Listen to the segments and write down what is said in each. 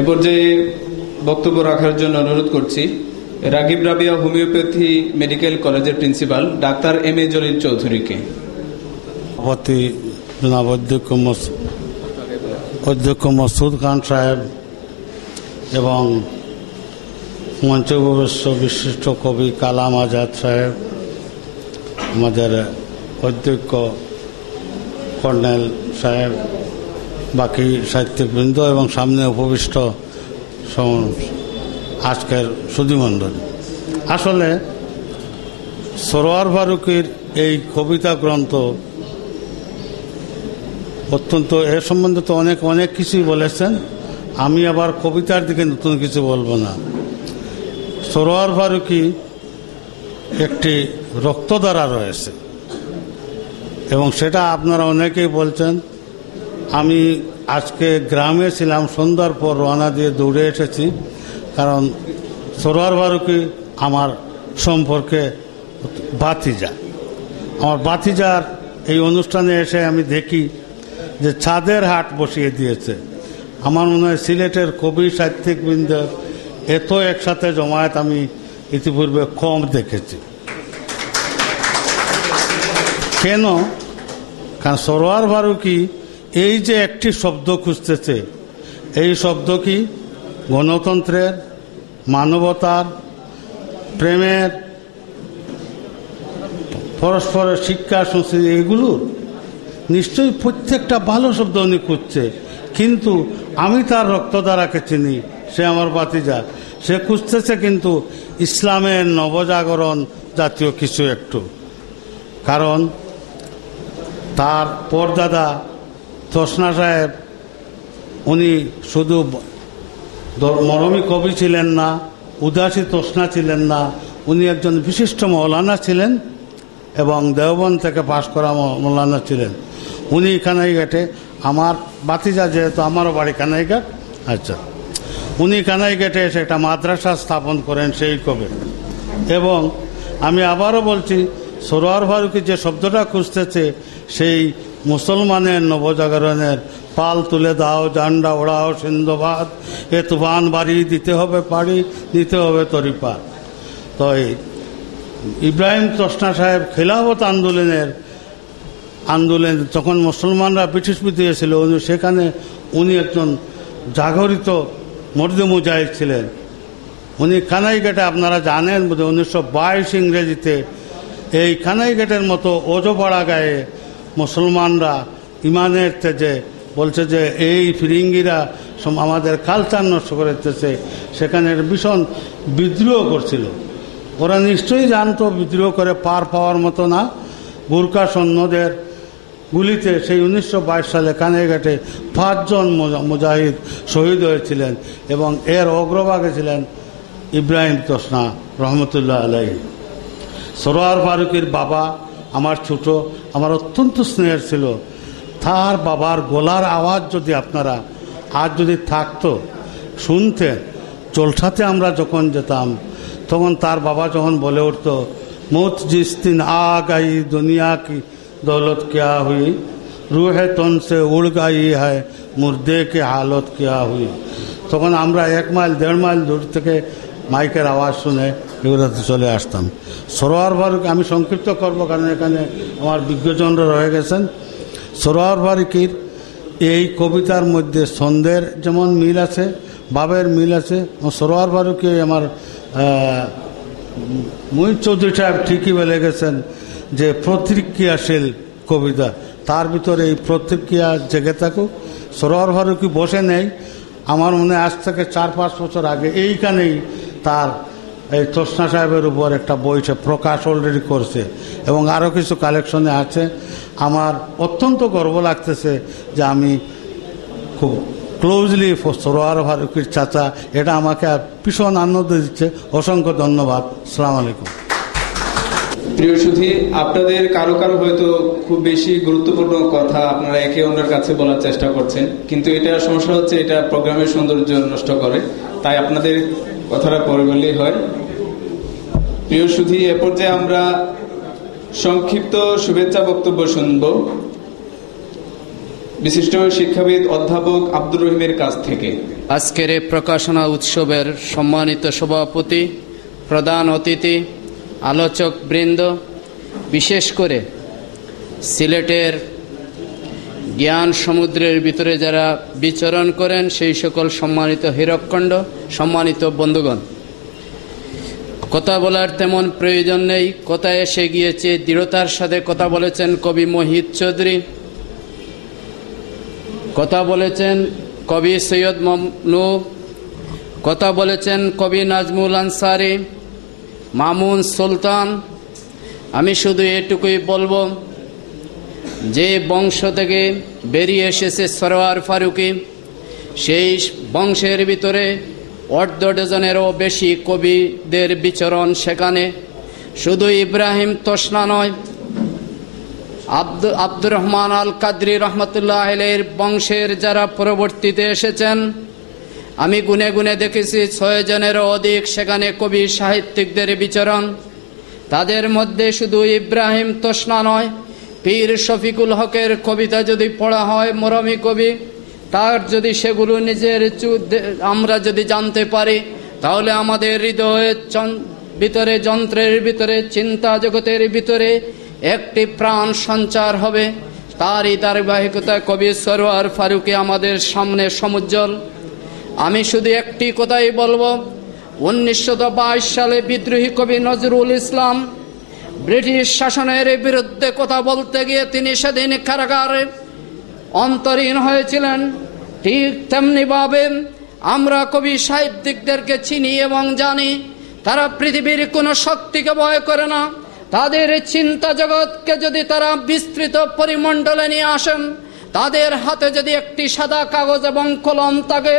এ পর্যায়ে বক্তব্য রাখার জন্য অনুরোধ করছি রাগিব রাবিয়া হোমিওপ্যাথি মেডিকেল কলেজের principal doctor M A Jalil চৌধুরীকে। অধ্যক্ষ মসুদ খান সাহেব এবং মঞ্চে উপবিষ্ট বিশিষ্ট কবি কালাম আজাদ সাহেব, আমাদের অধ্যক্ষ কর্নেল সাহেব, বাকি সাহিত্যিকবৃন্দ এবং সামনে উপবিষ্ট আজকের সুধীমণ্ডলী, আসলে সরোয়ার ফারুকীর এই কবিতা গ্রন্থ অত্যন্ত, এর সম্বন্ধে তো অনেক কিছুই বলেছেন, আমি আবার কবিতার দিকে নতুন কিছু বলবো না। সরোয়ার ফারুকী একটি রক্তধারা রয়েছে এবং সেটা আপনারা অনেকেই বলছেন। আমি আজকে গ্রামে ছিলাম, সন্ধ্যার পর রওনা দিয়ে দৌড়ে এসেছি, কারণ সরোয়ার ফারুকী আমার সম্পর্কে ভাতিজা। আমার ভাতিজার এই অনুষ্ঠানে এসে আমি দেখি যে ছাদের হাট বসিয়ে দিয়েছে। আমার মনে হয় সিলেটের কবি সাহিত্যিকবৃন্দের এত একসাথে জমায়েত আমি ইতিপূর্বে কম দেখেছি। কেন? কারণ সরোয়ার ফারুকী এই যে একটি শব্দ খুঁজতেছে, এই শব্দ কি গণতন্ত্রের, মানবতার, প্রেমের, পরস্পরের শিক্ষা, সংস্কৃতি, এগুলোর নিশ্চয়ই প্রত্যেকটা ভালো শব্দ উনি খুঁজছে। কিন্তু আমি তার রক্তধারাকে চিনি, সে আমার ভাতিজা, সে খুঁজতেছে কিন্তু ইসলামের নবজাগরণ জাতীয় কিছু একটু। কারণ তার পরদাদা তসনা সাহেব, উনি শুধু মরমী কবি ছিলেন না, উদাসী তসনা ছিলেন না, উনি একজন বিশিষ্ট মৌলানা ছিলেন এবং দেওবন্দ থেকে পাশ করা মৌলানা ছিলেন। উনি কানাইঘাটে, আমার ভাতিজা যেহেতু আমারও বাড়ি কানাইঘাট, আচ্ছা, উনি কানাইঘাটে এসে একটা মাদ্রাসা স্থাপন করেন সেই কবে। এবং আমি আবারও বলছি, সরোয়ার ফারুকী যে শব্দটা খুঁজতেছে সেই মুসলমানের নবজাগরণের পাল তুলে দাও, জান্ডা ওড়াও সিন্ধবাদ, এ তুফান বাড়ি, দিতে হবে পাড়ি, দিতে হবে তরিপা। তো ইব্রাহিম তসনা সাহেব খিলাফত আন্দোলন যখন মুসলমানরা ব্রিটিশ বিদ্রোহী ছিল, সেখানে উনি একজন জাগরিত মর্দে মুজাহিদ ছিলেন। উনি কানাইঘাটে, আপনারা জানেন 1922 ইংরেজিতে এই কানাইঘাটের মতো ওজোপাড়া গায়ে মুসলমানরা ইমানের তেজে বলছে যে এই ফিরিঙ্গিরা আমাদের কালচার নষ্ট করে দিতেছে, সেখানে ভীষণ বিদ্রোহ করছিল। ওরা নিশ্চয়ই জানতো বিদ্রোহ করে পার পাওয়ার মতো না। গুরখা সৈন্যদের গুলিতে সেই 1922 সালে কানাইঘাটে 5 জন মুজাহিদ শহীদ হয়েছিলেন এবং এর অগ্রভাগে ছিলেন ইব্রাহিম তসনা রহমতুল্লাহ আলাইহি। সরোয়ার ফারুকীর বাবা আমার ছোট, আমার অত্যন্ত স্নেহের ছিল। তার বাবার গলার আওয়াজ যদি আপনারা আজ যদি থাকতো, শুনতেন, জলসাতে আমরা যখন যেতাম, তখন তার বাবা যখন বলে উঠত, মৌত জিস দিন আ গাই দুনিয়া কি দৌলত क्या हुई, रूह तन से उड़ गई है मुर्दे की हालत क्या हुई। তখন আমরা 1 মাইল 1.5 মাইল দূর থেকে মাইকের আওয়াজ শুনে এগুলোতে চলে আসতাম। সরোয়ার ফারুকী, আমি সংক্ষিপ্ত করব কারণ এখানে আমার বিজ্ঞজনরা রয়ে গেছেন। সরোয়ার ফারুকীর এই কবিতার মধ্যে ছন্দের যেমন মিল আছে, ভাবের মিল আছে। সরোয়ার ফারুকী আমার মুহিত চৌধুরী সাহেব ঠিকই বলে গেছেন যে প্রতিক্রিয়াশীল কবিতা, তার ভিতরে এই প্রতিক্রিয়া জেগে থাকুক। সরোয়ার ফারুকী বসে নেই, আমার মনে আজ থেকে 4-5 বছর আগে এইখানেই তার এই তসনা সাহেবের উপর একটা বই প্রকাশ অলরেডি করছে এবং আরও কিছু কালেকশনে আছে। আমার অত্যন্ত গর্ব লাগতেছে যে আমি খুব ক্লোজলি সরোয়ার ফারুকীর চাচা, এটা আমাকে ভীষণ আনন্দ দিচ্ছে। অসংখ্য ধন্যবাদ। আসসালামু আলাইকুম। প্রিয় সুধী, আপনাদের কারো কারো হয়তো খুব বেশি গুরুত্বপূর্ণ কথা আপনারা একে অন্যের কাছে বলার চেষ্টা করছেন, কিন্তু এটা সমস্যা হচ্ছে এটা প্রোগ্রামের সৌন্দর্য নষ্ট করে, তাই আপনাদের কথাটা পরে বললেই হয়। প্রিয় সুধী, এ পর্যায়ে আমরা সংক্ষিপ্ত শুভেচ্ছা বক্তব্য শুনব বিশিষ্ট শিক্ষাবিদ অধ্যাপক আব্দুর রহিমের কাছ থেকে। আজকের এই প্রকাশনা উৎসবের সম্মানিত সভাপতি, প্রধান অতিথি, আলোচক বৃন্দ, বিশেষ করে সিলেটের জ্ঞান সমুদ্রের ভিতরে যারা বিচরণ করেন সেই সকল সম্মানিত হীরকখণ্ড, সম্মানিত বন্ধুগণ, কথা বলার তেমন প্রয়োজন নেই, কথা এসে গিয়েছে। দৃঢ়তার সাথে কথা বলেছেন কবি মোহিত চৌধুরী, কথা বলেছেন কবি সৈয়দ মমনু, কথা বলেছেন কবি নাজমুল আনসারি, মামুন সুলতান। আমি শুধু এটুকুই বলবো, যে বংশ থেকে বেরিয়ে এসেছে সরোয়ার ফারুকী, সেই বংশের ভিতরে অর্ধ ডজনেরও বেশি কবিদের বিচরণ সেখানে। শুধু ইব্রাহিম তোষনা নয়, আব্দুর রহমান আল কাদরি রহমতুল্লাহ আলাইহির বংশের যারা পরবর্তীতে এসেছেন, আমি গুনে গুনে দেখেছি 6 জনেরও অধিক সেখানে কবি সাহিত্যিকদের বিচরণ। তাদের মধ্যে শুধু ইব্রাহিম তোষনা নয়, পীর শফিকুল হকের কবিতা যদি পড়া হয়, মরমী কবি, তার যদি সেগুলো নিজের আমরা যদি জানতে পারি, তাহলে আমাদের হৃদয়ের ভিতরে, যন্ত্রের ভিতরে, চিন্তা জগতের ভিতরে একটি প্রাণ সঞ্চার হবে। তারই ধারাবাহিকতায় কবি সরোয়ার ফারুকী আমাদের সামনে সমুজ্জ্বল। আমি শুধু একটি কথাই বলবো, 1922 সালে বিদ্রোহী কবি নজরুল ইসলাম ব্রিটিশ শাসনের বিরুদ্ধে কথা বলতে গিয়ে তিনি সেদিন কারাগারে অন্তরীণ হয়েছিলেন। ঠিক তেমনিভাবে আমরা কবি সাহিত্যিকদেরকে চিনি এবং জানি, তারা পৃথিবীর কোনো শক্তিকে ভয় করে না। তাদের চিন্তা জগৎকে যদি তারা বিস্তৃত পরিমণ্ডলে নিয়ে আসেন, তাদের হাতে যদি একটি সাদা কাগজ এবং কলম থাকে,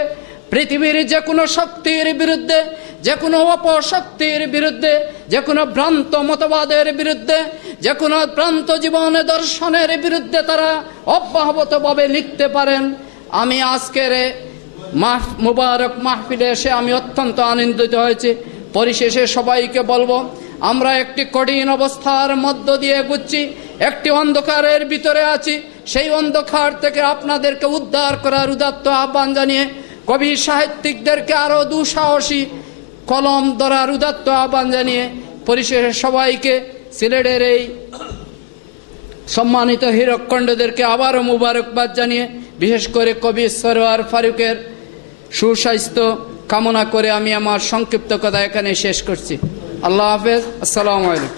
পৃথিবীর যে কোনো শক্তির বিরুদ্ধে, যে কোনো অপশক্তির বিরুদ্ধে, যে কোনো ভ্রান্ত মতবাদের বিরুদ্ধে, যে কোনো ভ্রান্ত জীবন দর্শনের বিরুদ্ধে তারা অব্যাহতভাবে লিখতে পারেন। আমি আজকের মুবারক মাহফিলে এসে আমি অত্যন্ত আনন্দিত হয়েছি। পরিশেষে সবাইকে বলবো, আমরা একটি কঠিন অবস্থার মধ্য দিয়ে এগুচ্ছি, একটি অন্ধকারের ভিতরে আছি। সেই অন্ধকার থেকে আপনাদেরকে উদ্ধার করার উদাত্ত আহ্বান জানিয়ে কবি সাহিত্যিকদেরকে আরও দুঃসাহসী কলম ধরার উদাত্ত আহ্বান জানিয়ে পরিশেষে সবাইকে সিলেটের এই সম্মানিত হীরকখণ্ডদেরকে আবারও মুবারকবাদ জানিয়ে, বিশেষ করে কবি সরোয়ার ফারুকের সুস্বাস্থ্য কামনা করে আমি আমার সংক্ষিপ্ত কথা এখানে শেষ করছি। আল্লাহ হাফেজ, আসসালামু আলাইকুম।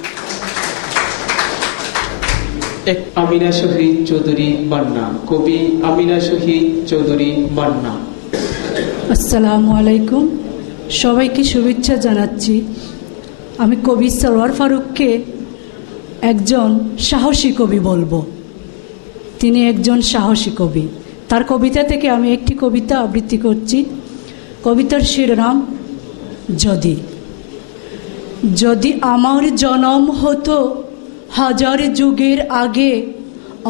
আমিনা শহীদ চৌধুরী মান্না, কবি আমিনা শহীদ চৌধুরী মান্না। আসসালামু আলাইকুম, সবাইকে শুভেচ্ছা জানাচ্ছি। আমি কবি সরোয়ার ফারুককে একজন সাহসী কবি বলবো। তিনি একজন সাহসী কবি। তার কবিতা থেকে আমি একটি কবিতা আবৃত্তি করছি। কবিতার শিরোনাম যদি। যদি আমার জন্ম হতো হাজার যুগের আগে,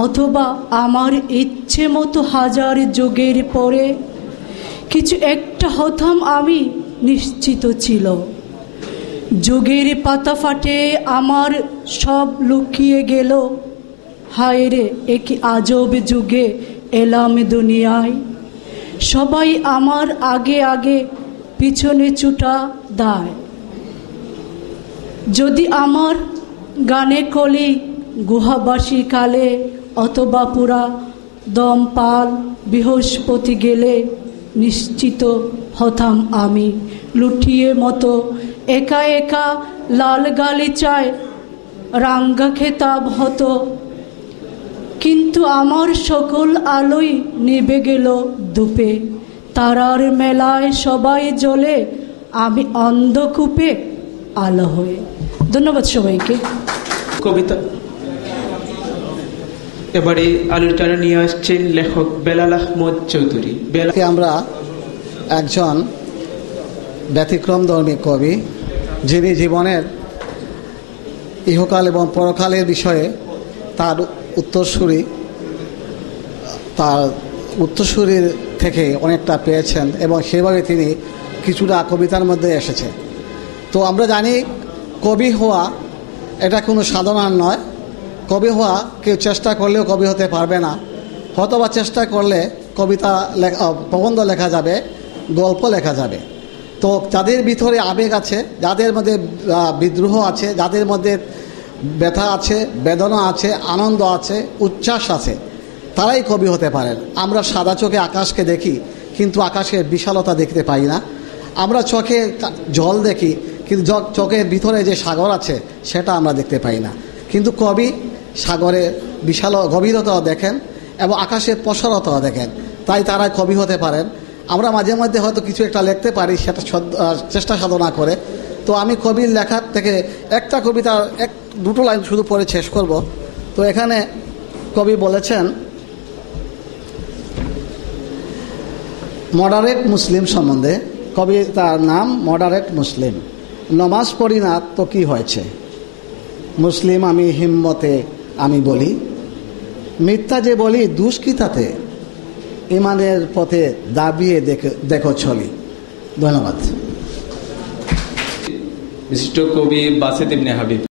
অথবা আমার ইচ্ছে মতো হাজার যুগের পরে, কিছু একটা হতাম আমি নিশ্চিত ছিল। যুগের পাতা ফাটে আমার সব লুকিয়ে গেল, হায় রে একই আজব যুগে এলাম দুনিয়ায়। সবাই আমার আগে আগে পিছনে ছুটা দেয়। যদি আমার গানে কলি গুহাবাসী কালে, অথবা পুরা দমপাল বৃহস্পতি গেলে, নিশ্চিত হতাম আমি লুটিয়ে মতো একা একা লাল গালিচায় রাঙ্গা খেতাব হতো। কিন্তু আমার সকল আলোই নিভে গেল ধূপে, তারার মেলায় সবাই জ্বলে, আমি অন্ধকূপে আলো হয়ে। ধন্যবাদ সবাইকে। কবিতা এবারে আলোচনা নিয়ে আসছেন লেখক বেলাল আহমদ চৌধুরী। আমরা একজন ব্যতিক্রমধর্মী কবি, যিনি জীবনের ইহকাল এবং পরকালের বিষয়ে তার উত্তরসূরির থেকে অনেকটা পেয়েছেন এবং সেভাবে তিনি কিছুটা কবিতার মধ্যে এসেছে। তো আমরা জানি কবি হওয়া এটা কোনো সাধনার নয়। কবি হওয়া কেউ চেষ্টা করলেও কবি হতে পারবে না। হয়তোবা চেষ্টা করলে কবিতা প্রবন্ধ লেখা যাবে, গল্প লেখা যাবে। তো যাদের ভিতরে আবেগ আছে, যাদের মধ্যে বিদ্রোহ আছে, যাদের মধ্যে ব্যথা আছে, বেদনা আছে, আনন্দ আছে, উচ্ছ্বাস আছে, তারাই কবি হতে পারেন। আমরা সাদা চোখে আকাশকে দেখি, কিন্তু আকাশের বিশালতা দেখতে পাই না। আমরা চোখে জল দেখি, কিন্তু চোখের ভিতরে যে সাগর আছে সেটা আমরা দেখতে পাই না। কিন্তু কবি সাগরের বিশাল গভীরতাও দেখেন এবং আকাশের প্রসারতাও দেখেন, তাই তারা কবি হতে পারেন। আমরা মাঝে মধ্যে হয়তো কিছু একটা লিখতে পারি, সেটা চেষ্টা সাধনা করে। তো আমি কবির লেখার থেকে একটা কবিতা দুটো লাইন শুধু পড়ে শেষ করব। তো এখানে কবি বলেছেন, মডারেট মুসলিম সম্বন্ধে। কবিতার নাম মডারেট মুসলিম। নমাজ পড়ি না তো কি হয়েছে, মুসলিম আমি হিম্মতে আমি বলি, মিথ্যা যে বলি দুষ কি তাতে, ইমানের পথে দাবিয়ে দেখো চলি। ধন্যবাদ। বিশিষ্ট কবি বাসেত ইবনে হাবিব।